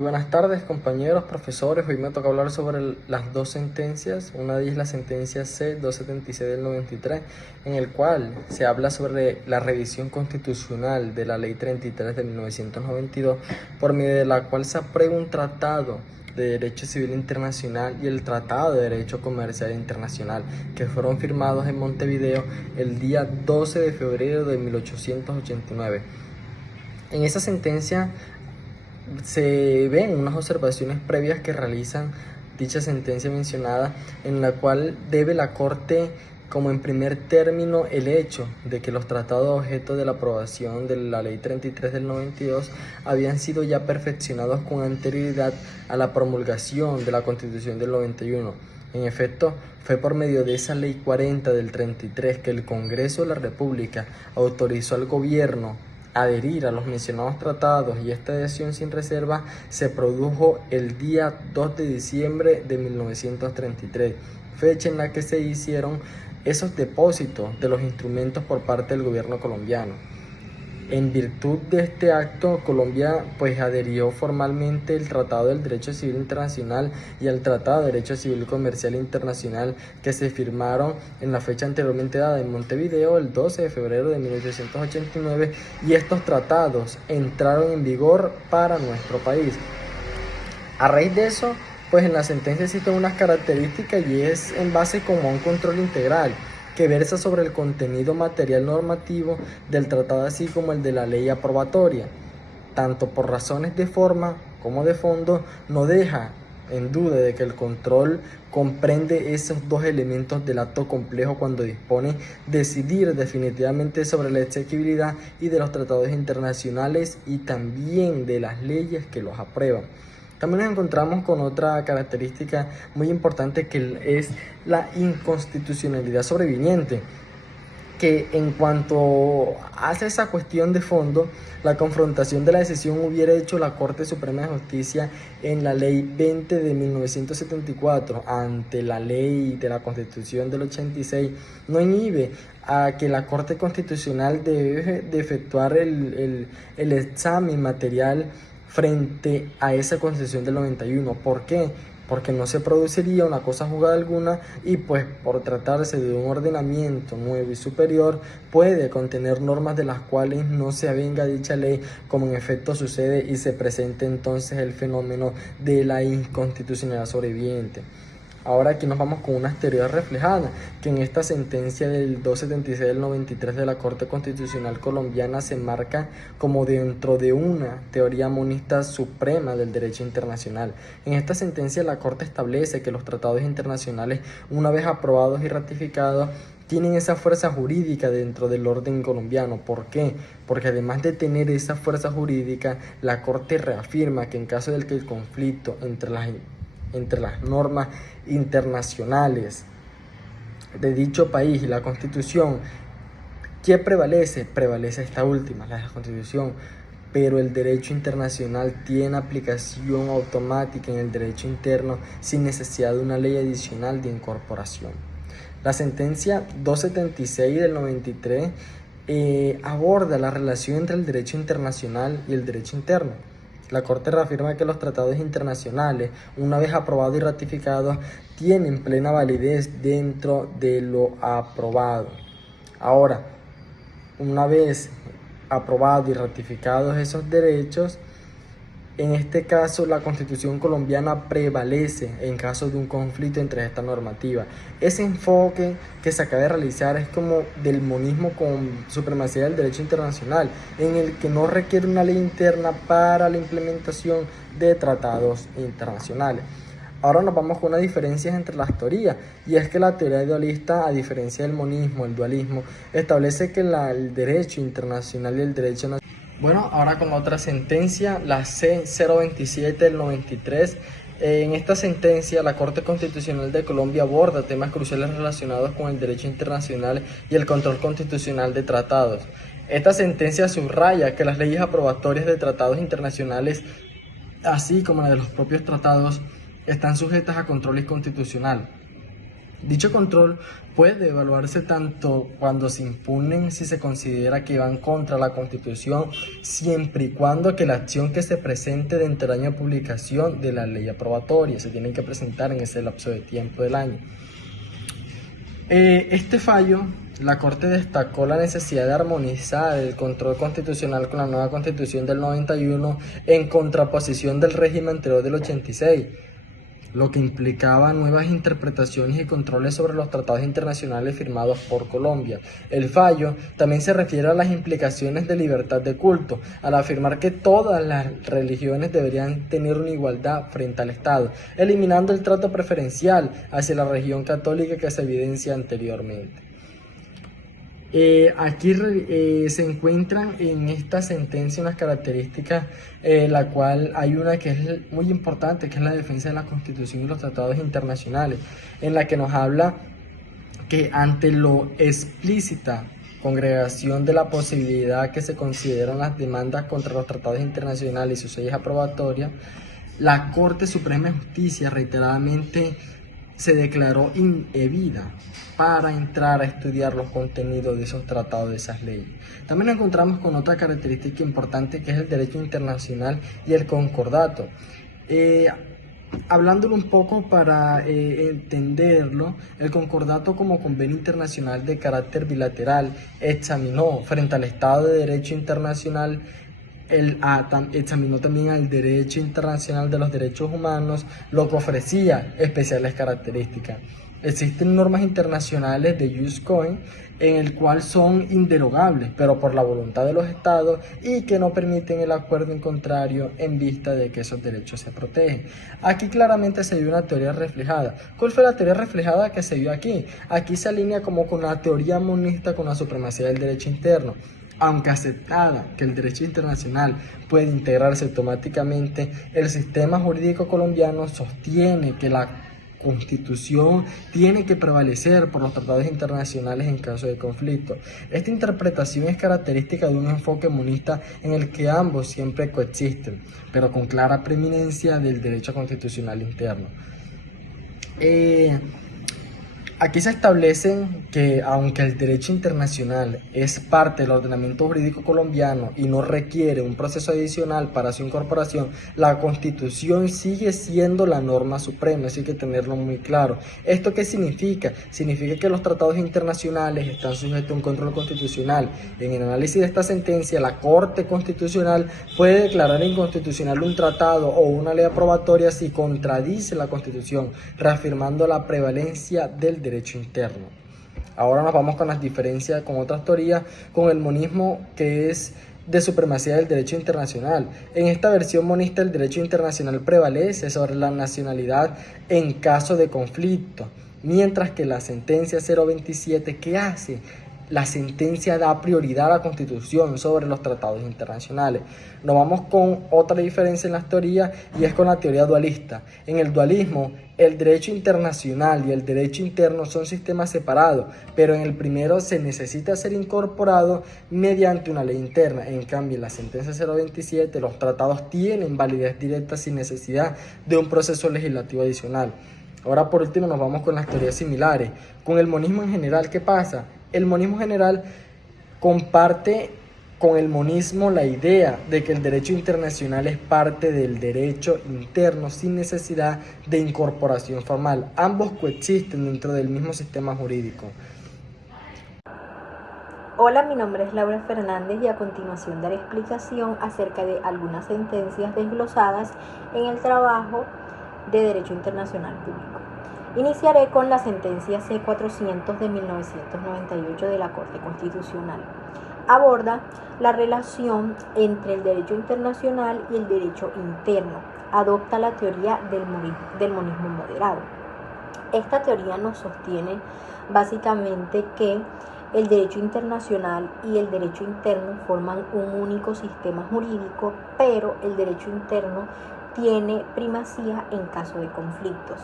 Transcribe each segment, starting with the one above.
Buenas tardes, compañeros, profesores. Hoy me toca hablar sobre las dos sentencias. Una de ellas es la sentencia C-276 del 93, en el cual se habla sobre la revisión constitucional de la Ley 33 de 1992, por medio de la cual se aprueba un tratado de Derecho Civil Internacional y el Tratado de Derecho Comercial Internacional, que fueron firmados en Montevideo el día 12 de febrero de 1889. En esa sentencia se ven unas observaciones previas que realizan dicha sentencia mencionada, en la cual debe la Corte, como en primer término, el hecho de que los tratados objeto de la aprobación de la Ley 33 del 92 habían sido ya perfeccionados con anterioridad a la promulgación de la Constitución del 91. En efecto, fue por medio de esa Ley 40 del 33 que el Congreso de la República autorizó al gobierno adherir a los mencionados tratados, y esta adhesión sin reserva se produjo el día 2 de diciembre de 1933, fecha en la que se hicieron esos depósitos de los instrumentos por parte del gobierno colombiano. En virtud de este acto, Colombia adherió formalmente el Tratado del Derecho Civil Internacional y el Tratado de Derecho Civil Comercial Internacional, que se firmaron en la fecha anteriormente dada en Montevideo el 12 de febrero de 1889, y estos tratados entraron en vigor para nuestro país. A raíz de eso, en la sentencia existen unas características, y es en base como a un control integral que versa sobre el contenido material normativo del tratado, así como el de la ley aprobatoria. Tanto por razones de forma como de fondo, no deja en duda de que el control comprende esos dos elementos del acto complejo cuando dispone decidir definitivamente sobre la exequibilidad y de los tratados internacionales y también de las leyes que los aprueban. También nos encontramos con otra característica muy importante, que es la inconstitucionalidad sobreviniente, que en cuanto hace esa cuestión de fondo, la confrontación de la decisión hubiera hecho la Corte Suprema de Justicia en la Ley 20 de 1974 ante la Ley de la Constitución del 86, no inhibe a que la Corte Constitucional debe de efectuar el examen material frente a esa Constitución del 91. ¿Por qué? Porque no se produciría una cosa juzgada alguna, y por tratarse de un ordenamiento nuevo y superior, puede contener normas de las cuales no se avenga dicha ley, como en efecto sucede, y se presenta entonces el fenómeno de la inconstitucionalidad sobreviviente. Ahora aquí nos vamos con unas teorías reflejadas, que en esta sentencia del 276 del 93 de la Corte Constitucional colombiana se marca como dentro de una teoría monista suprema del derecho internacional. En esta sentencia la Corte establece que los tratados internacionales, una vez aprobados y ratificados, tienen esa fuerza jurídica dentro del orden colombiano. ¿Por qué? Porque además de tener esa fuerza jurídica, la Corte reafirma que en caso de que el conflicto entre las normas internacionales de dicho país y la Constitución, ¿qué prevalece? Prevalece esta última, la Constitución, pero el derecho internacional tiene aplicación automática en el derecho interno sin necesidad de una ley adicional de incorporación. La sentencia 276 del 93 aborda la relación entre el derecho internacional y el derecho interno. La Corte reafirma que los tratados internacionales, una vez aprobados y ratificados, tienen plena validez dentro de lo aprobado. Ahora, una vez aprobados y ratificados esos derechos, en este caso la Constitución colombiana prevalece en caso de un conflicto entre esta normativa. Ese enfoque que se acaba de realizar es como del monismo con supremacía del derecho internacional, en el que no requiere una ley interna para la implementación de tratados internacionales. Ahora nos vamos con unas diferencias entre las teorías, y es que la teoría dualista, a diferencia del monismo, el dualismo, establece que el derecho internacional y el derecho nacional. Bueno, ahora con otra sentencia, la C-027 del 93. En esta sentencia, la Corte Constitucional de Colombia aborda temas cruciales relacionados con el derecho internacional y el control constitucional de tratados. Esta sentencia subraya que las leyes aprobatorias de tratados internacionales, así como las de los propios tratados, están sujetas a control constitucional. Dicho control puede evaluarse tanto cuando se impugnen si se considera que van contra la Constitución, siempre y cuando que la acción que se presente dentro del año de publicación de la ley aprobatoria se tiene que presentar en ese lapso de tiempo del año. Este fallo, la Corte destacó la necesidad de armonizar el control constitucional con la nueva Constitución del 91 en contraposición del régimen anterior del 86, lo que implicaba nuevas interpretaciones y controles sobre los tratados internacionales firmados por Colombia. El fallo también se refiere a las implicaciones de libertad de culto, al afirmar que todas las religiones deberían tener una igualdad frente al Estado, eliminando el trato preferencial hacia la religión católica que se evidencia anteriormente. Aquí se encuentran en esta sentencia unas características, la cual hay una que es muy importante, que es la defensa de la Constitución y los tratados internacionales, en la que nos habla que ante lo explícita congregación de la posibilidad que se consideran las demandas contra los tratados internacionales y sus leyes aprobatorias, la Corte Suprema de Justicia reiteradamente se declaró indebida para entrar a estudiar los contenidos de esos tratados, de esas leyes. También nos encontramos con otra característica importante, que es el derecho internacional y el concordato. Hablándolo un poco para entenderlo, el concordato como convenio internacional de carácter bilateral examinó frente al Estado de Derecho Internacional, examinó también al derecho internacional de los derechos humanos, lo que ofrecía especiales características. Existen normas internacionales de jus cogens en el cual son inderogables, pero por la voluntad de los estados, y que no permiten el acuerdo en contrario en vista de que esos derechos se protegen. Aquí claramente se vio una teoría reflejada. ¿Cuál fue la teoría reflejada que se vio aquí? Aquí se alinea como con la teoría monista con la supremacía del derecho interno. Aunque aceptada que el derecho internacional puede integrarse automáticamente, el sistema jurídico colombiano sostiene que la Constitución tiene que prevalecer por los tratados internacionales en caso de conflicto. Esta interpretación es característica de un enfoque monista en el que ambos siempre coexisten, pero con clara preeminencia del derecho constitucional interno. Aquí se establecen que, aunque el derecho internacional es parte del ordenamiento jurídico colombiano y no requiere un proceso adicional para su incorporación, la Constitución sigue siendo la norma suprema, así que tenerlo muy claro. ¿Esto qué significa? Significa que los tratados internacionales están sujetos a un control constitucional. En el análisis de esta sentencia, la Corte Constitucional puede declarar inconstitucional un tratado o una ley aprobatoria si contradice la Constitución, reafirmando la prevalencia del derecho interno. Ahora nos vamos con las diferencias con otras teorías, con el monismo, que es de supremacía del derecho internacional. En esta versión monista, el derecho internacional prevalece sobre la nacionalidad en caso de conflicto, mientras que la sentencia 027, ¿qué hace? La sentencia da prioridad a la Constitución sobre los tratados internacionales. Nos vamos con otra diferencia en las teorías, y es con la teoría dualista. En el dualismo, el derecho internacional y el derecho interno son sistemas separados, pero en el primero se necesita ser incorporado mediante una ley interna. En cambio, en la sentencia 027, los tratados tienen validez directa sin necesidad de un proceso legislativo adicional. Ahora, por último, nos vamos con las teorías similares. Con el monismo en general, ¿qué pasa? El monismo general comparte con el monismo la idea de que el derecho internacional es parte del derecho interno sin necesidad de incorporación formal. Ambos coexisten dentro del mismo sistema jurídico. Hola, mi nombre es Laura Fernández y a continuación daré explicación acerca de algunas sentencias desglosadas en el trabajo de Derecho Internacional Público. Iniciaré con la sentencia C-400 de 1998 de la Corte Constitucional. Aborda la relación entre el derecho internacional y el derecho interno. Adopta la teoría del monismo moderado. Esta teoría nos sostiene básicamente que el derecho internacional y el derecho interno forman un único sistema jurídico, pero el derecho interno tiene primacía en caso de conflictos.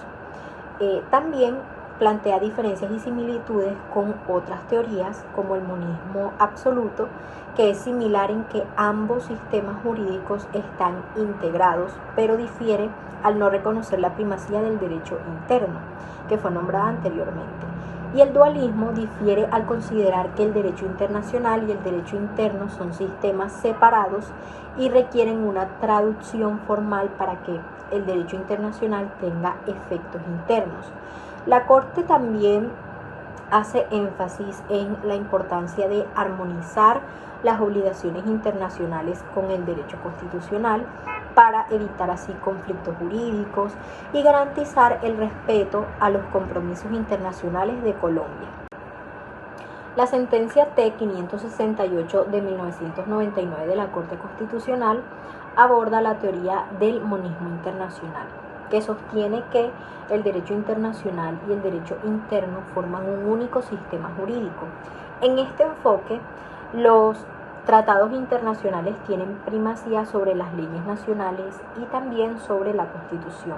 También plantea diferencias y similitudes con otras teorías, como el monismo absoluto, que es similar en que ambos sistemas jurídicos están integrados, pero difiere al no reconocer la primacía del derecho interno, que fue nombrada anteriormente. Y el dualismo difiere al considerar que el derecho internacional y el derecho interno son sistemas separados y requieren una traducción formal para que el derecho internacional tenga efectos internos. La Corte también hace énfasis en la importancia de armonizar las obligaciones internacionales con el derecho constitucional para evitar así conflictos jurídicos y garantizar el respeto a los compromisos internacionales de Colombia. La sentencia T-568 de 1999 de la Corte Constitucional aborda la teoría del monismo internacional, que sostiene que el derecho internacional y el derecho interno forman un único sistema jurídico. En este enfoque, los tratados internacionales tienen primacía sobre las leyes nacionales y también sobre la Constitución.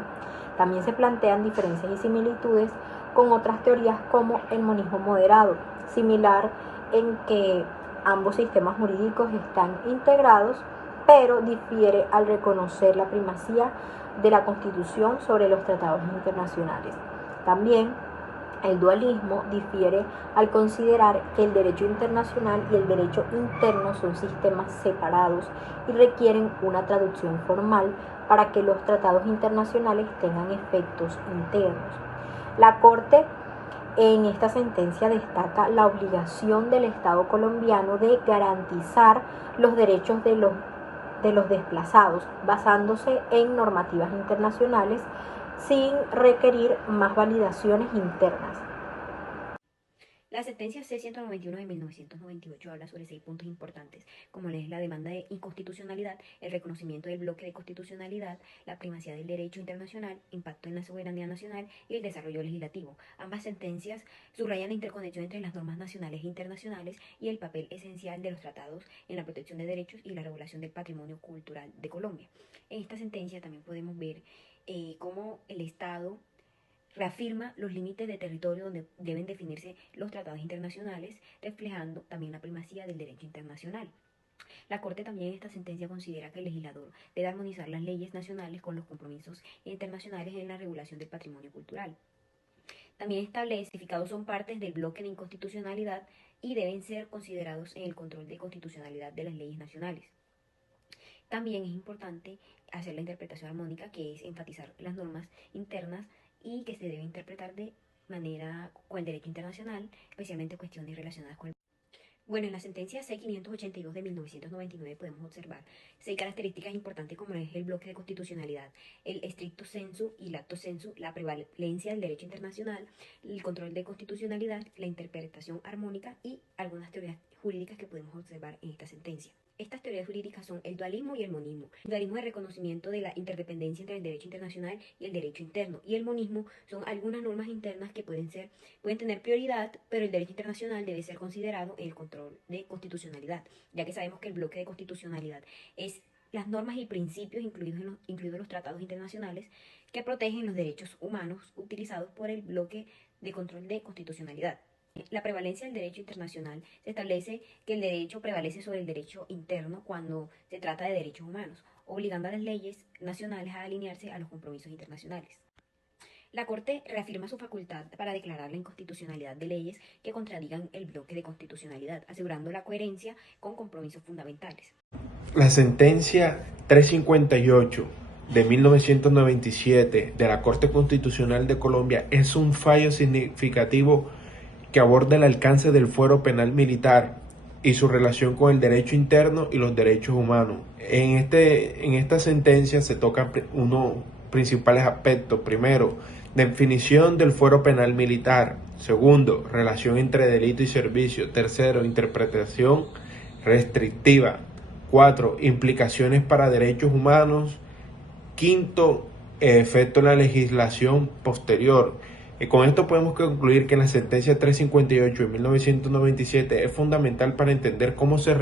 También se plantean diferencias y similitudes con otras teorías como el monismo moderado, similar en que ambos sistemas jurídicos están integrados, pero difiere al reconocer la primacía de la Constitución sobre los tratados internacionales. También el dualismo difiere al considerar que el derecho internacional y el derecho interno son sistemas separados y requieren una traducción formal para que los tratados internacionales tengan efectos internos. La Corte en esta sentencia destaca la obligación del Estado colombiano de garantizar los derechos de los desplazados, basándose en normativas internacionales sin requerir más validaciones internas. La sentencia C-191 de 1998 habla sobre 6 puntos importantes, como es la demanda de inconstitucionalidad, el reconocimiento del bloque de constitucionalidad, la primacía del derecho internacional, impacto en la soberanía nacional y el desarrollo legislativo. Ambas sentencias subrayan la interconexión entre las normas nacionales e internacionales y el papel esencial de los tratados en la protección de derechos y la regulación del patrimonio cultural de Colombia. En esta sentencia también podemos ver cómo el Estado reafirma los límites de territorio donde deben definirse los tratados internacionales, reflejando también la primacía del derecho internacional. La Corte también en esta sentencia considera que el legislador debe armonizar las leyes nacionales con los compromisos internacionales en la regulación del patrimonio cultural. También establece que los son partes del bloque de inconstitucionalidad y deben ser considerados en el control de constitucionalidad de las leyes nacionales. También es importante hacer la interpretación armónica, que es enfatizar las normas internas y que se debe interpretar de manera con el derecho internacional, especialmente cuestiones relacionadas con el... Bueno, en la sentencia C-582 de 1999 podemos observar 6 características importantes como es el bloque de constitucionalidad, el stricto sensu y lacto sensu, la prevalencia del derecho internacional, el control de constitucionalidad, la interpretación armónica y algunas teorías jurídicas que podemos observar en esta sentencia. Estas teorías jurídicas son el dualismo y el monismo. El dualismo es el reconocimiento de la interdependencia entre el derecho internacional y el derecho interno. Y el monismo son algunas normas internas que pueden tener prioridad, pero el derecho internacional debe ser considerado en el control de constitucionalidad, ya que sabemos que el bloque de constitucionalidad es las normas y principios incluidos en los tratados internacionales que protegen los derechos humanos utilizados por el bloque de control de constitucionalidad. La prevalencia del derecho internacional se establece que el derecho prevalece sobre el derecho interno cuando se trata de derechos humanos, obligando a las leyes nacionales a alinearse a los compromisos internacionales. La Corte reafirma su facultad para declarar la inconstitucionalidad de leyes que contradigan el bloque de constitucionalidad, asegurando la coherencia con compromisos fundamentales. La sentencia 358 de 1997 de la Corte Constitucional de Colombia es un fallo significativo que aborda el alcance del fuero penal militar y su relación con el derecho interno y los derechos humanos. En esta sentencia se tocan unos principales aspectos. Primero, definición del fuero penal militar. Segundo, relación entre delito y servicio. Tercero, interpretación restrictiva. 4, implicaciones para derechos humanos. Quinto, efecto en la legislación posterior. Con esto podemos concluir que la sentencia 358 de 1997 es fundamental para entender cómo se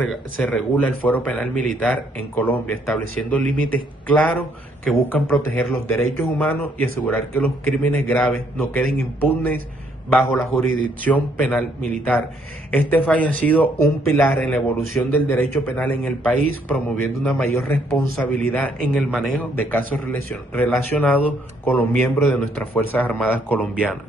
regula el fuero penal militar en Colombia, estableciendo límites claros que buscan proteger los derechos humanos y asegurar que los crímenes graves no queden impunes bajo la jurisdicción penal militar. Este fallo ha sido un pilar en la evolución del derecho penal en el país, promoviendo una mayor responsabilidad en el manejo de casos relacionados con los miembros de nuestras Fuerzas Armadas colombianas.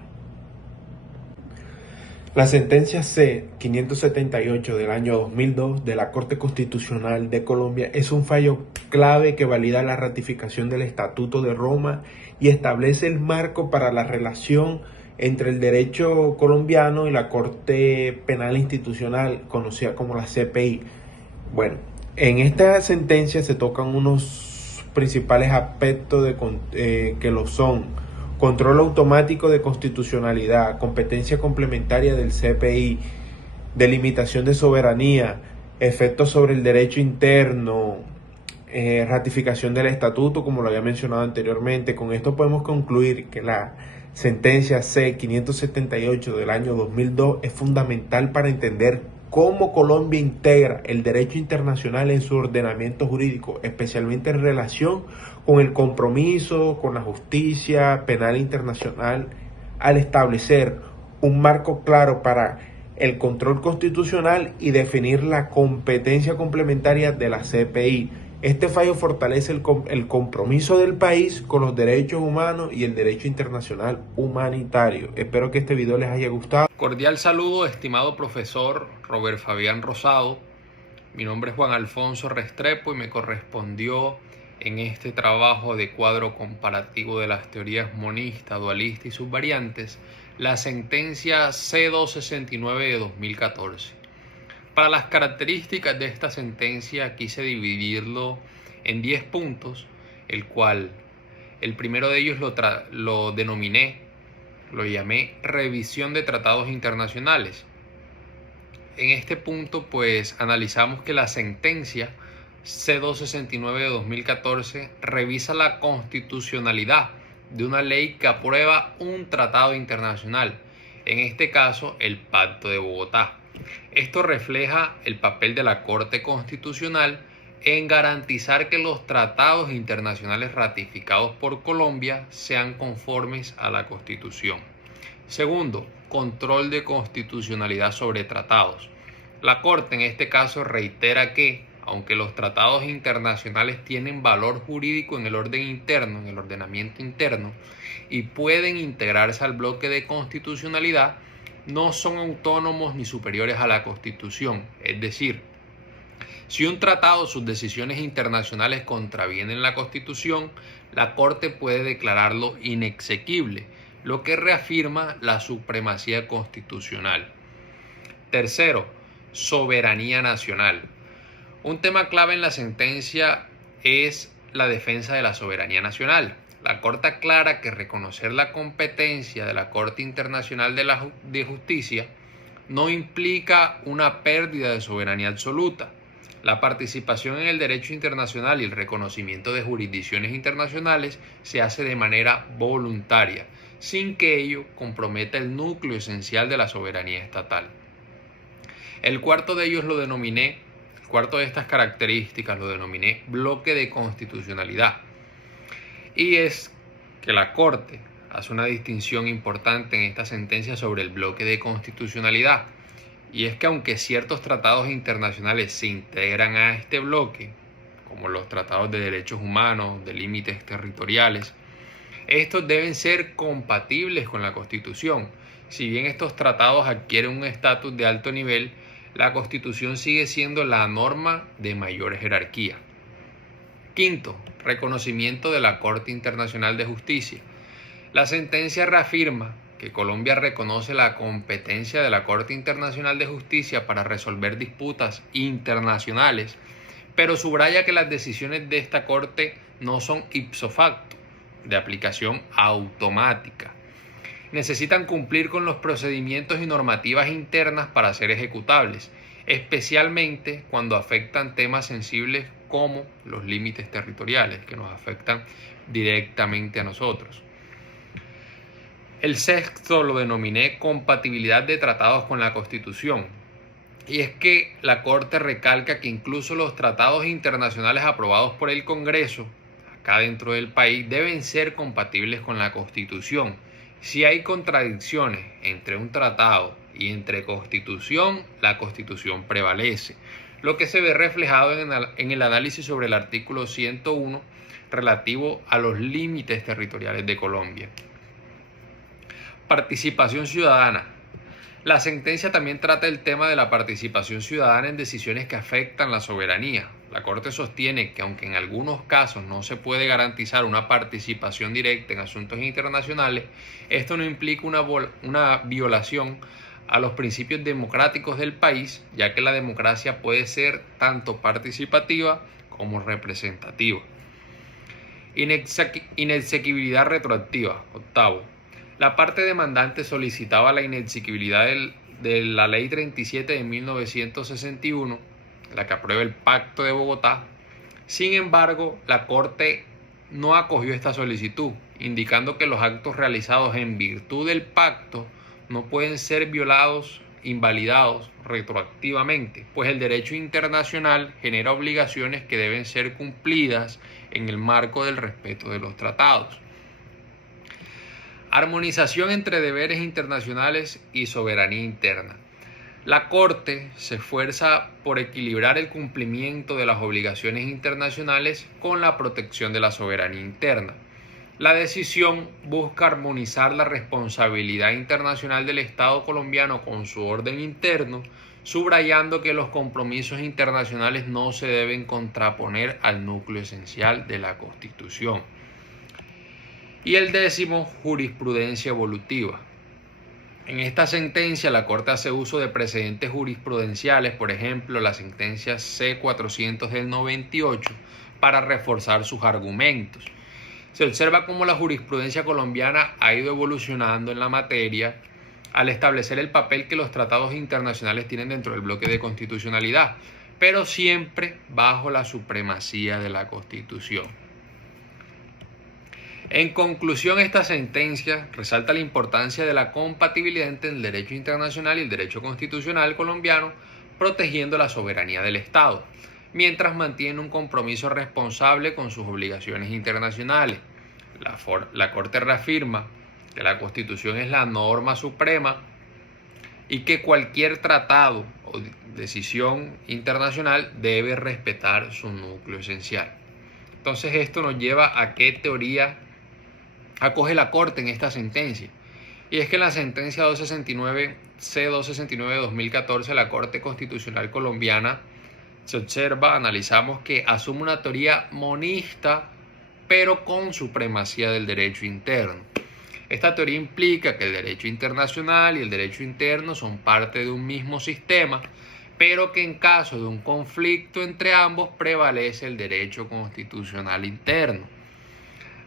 La sentencia C-578 del año 2002 de la Corte Constitucional de Colombia es un fallo clave que valida la ratificación del Estatuto de Roma y establece el marco para la relación entre el derecho colombiano y la Corte Penal Institucional, conocida como la CPI. Bueno, en esta sentencia se tocan unos principales aspectos que lo son: control automático de constitucionalidad, competencia complementaria del CPI, delimitación de soberanía, efectos sobre el derecho interno, ratificación del estatuto, como lo había mencionado anteriormente. Con esto podemos concluir que la sentencia C-578 del año 2002 es fundamental para entender cómo Colombia integra el derecho internacional en su ordenamiento jurídico, especialmente en relación con el compromiso con la justicia penal internacional, al establecer un marco claro para el control constitucional y definir la competencia complementaria de la CPI. Este fallo fortalece el compromiso del país con los derechos humanos y el derecho internacional humanitario. Espero que este video les haya gustado. Cordial saludo, estimado profesor Robert Fabián Rosado. Mi nombre es Juan Alfonso Restrepo y me correspondió en este trabajo de cuadro comparativo de las teorías monista, dualista y subvariantes la sentencia C-269 de 2014. Para las características de esta sentencia quise dividirlo en 10 puntos, el cual el primero de ellos lo llamé revisión de tratados internacionales. En este punto pues analizamos que la sentencia C-269 de 2014 revisa la constitucionalidad de una ley que aprueba un tratado internacional, en este caso el Pacto de Bogotá. Esto refleja el papel de la Corte Constitucional en garantizar que los tratados internacionales ratificados por Colombia sean conformes a la Constitución. Segundo, control de constitucionalidad sobre tratados. La Corte en este caso reitera que, aunque los tratados internacionales tienen valor jurídico en el orden interno, en el ordenamiento interno, y pueden integrarse al bloque de constitucionalidad, no son autónomos ni superiores a la Constitución. Es decir, si un tratado o sus decisiones internacionales contravienen la Constitución, la Corte puede declararlo inexequible, lo que reafirma la supremacía constitucional. Tercero, soberanía nacional. Un tema clave en la sentencia es la defensa de la soberanía nacional. La Corte aclara que reconocer la competencia de la Corte Internacional de Justicia no implica una pérdida de soberanía absoluta. La participación en el derecho internacional y el reconocimiento de jurisdicciones internacionales se hace de manera voluntaria, sin que ello comprometa el núcleo esencial de la soberanía estatal. El cuarto de estas características lo denominé bloque de constitucionalidad. Y es que la Corte hace una distinción importante en esta sentencia sobre el bloque de constitucionalidad. Y es que aunque ciertos tratados internacionales se integran a este bloque, como los tratados de derechos humanos, de límites territoriales, estos deben ser compatibles con la Constitución. Si bien estos tratados adquieren un estatus de alto nivel, la Constitución sigue siendo la norma de mayor jerarquía. Quinto, reconocimiento de la Corte Internacional de Justicia. La sentencia reafirma que Colombia reconoce la competencia de la Corte Internacional de Justicia para resolver disputas internacionales, pero subraya que las decisiones de esta Corte no son ipso facto, de aplicación automática. Necesitan cumplir con los procedimientos y normativas internas para ser ejecutables, especialmente cuando afectan temas sensibles como los límites territoriales, que nos afectan directamente a nosotros. El sexto lo denominé compatibilidad de tratados con la Constitución. Y es que la Corte recalca que incluso los tratados internacionales aprobados por el Congreso, acá dentro del país, deben ser compatibles con la Constitución. Si hay contradicciones entre un tratado y entre Constitución, la Constitución prevalece, lo que se ve reflejado en el análisis sobre el artículo 101 relativo a los límites territoriales de Colombia. Participación ciudadana. La sentencia también trata el tema de la participación ciudadana en decisiones que afectan la soberanía. La Corte sostiene que aunque en algunos casos no se puede garantizar una participación directa en asuntos internacionales, esto no implica una violación a los principios democráticos del país, ya que la democracia puede ser tanto participativa como representativa. Inexequibilidad retroactiva. Octavo. La parte demandante solicitaba la inexequibilidad de la Ley 37 de 1961, la que aprueba el Pacto de Bogotá. Sin embargo, la Corte no acogió esta solicitud, indicando que los actos realizados en virtud del pacto no pueden ser violados, invalidados retroactivamente, pues el derecho internacional genera obligaciones que deben ser cumplidas en el marco del respeto de los tratados. Armonización entre deberes internacionales y soberanía interna. La Corte se esfuerza por equilibrar el cumplimiento de las obligaciones internacionales con la protección de la soberanía interna. La decisión busca armonizar la responsabilidad internacional del Estado colombiano con su orden interno, subrayando que los compromisos internacionales no se deben contraponer al núcleo esencial de la Constitución. Y el décimo, jurisprudencia evolutiva. En esta sentencia, la Corte hace uso de precedentes jurisprudenciales, por ejemplo, la sentencia C-400 del 98, para reforzar sus argumentos. Se observa cómo la jurisprudencia colombiana ha ido evolucionando en la materia al establecer el papel que los tratados internacionales tienen dentro del bloque de constitucionalidad, pero siempre bajo la supremacía de la Constitución. En conclusión, esta sentencia resalta la importancia de la compatibilidad entre el derecho internacional y el derecho constitucional colombiano, protegiendo la soberanía del Estado, mientras mantiene un compromiso responsable con sus obligaciones internacionales. La Corte reafirma que la Constitución es la norma suprema y que cualquier tratado o decisión internacional debe respetar su núcleo esencial. Entonces, esto nos lleva a qué teoría acoge la Corte en esta sentencia. Y es que en la sentencia C-269 de 2014, la Corte Constitucional Colombiana analizamos que asume una teoría monista, pero con supremacía del derecho interno. Esta teoría implica que el derecho internacional y el derecho interno son parte de un mismo sistema, pero que en caso de un conflicto entre ambos prevalece el derecho constitucional interno.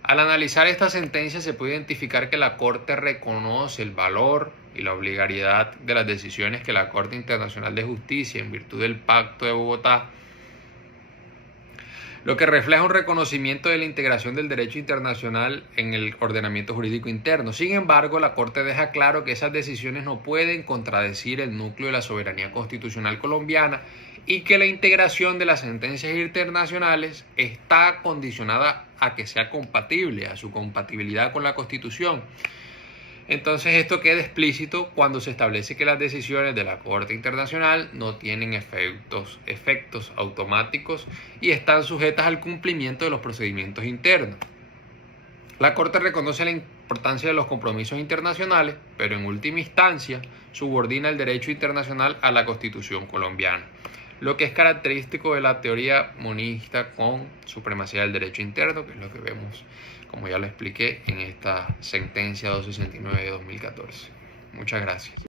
Al analizar esta sentencia se puede identificar que la Corte reconoce el valor y la obligatoriedad de las decisiones que la Corte Internacional de Justicia, en virtud del Pacto de Bogotá, lo que refleja un reconocimiento de la integración del derecho internacional en el ordenamiento jurídico interno. Sin embargo, la Corte deja claro que esas decisiones no pueden contradecir el núcleo de la soberanía constitucional colombiana y que la integración de las sentencias internacionales está condicionada a que sea compatible, a su compatibilidad con la Constitución. Entonces esto queda explícito cuando se establece que las decisiones de la Corte Internacional no tienen efectos automáticos y están sujetas al cumplimiento de los procedimientos internos. La Corte reconoce la importancia de los compromisos internacionales, pero en última instancia subordina el derecho internacional a la Constitución colombiana, lo que es característico de la teoría monista con supremacía del derecho interno, que es lo que vemos, como ya lo expliqué, en esta sentencia 269 de 2014. Muchas gracias.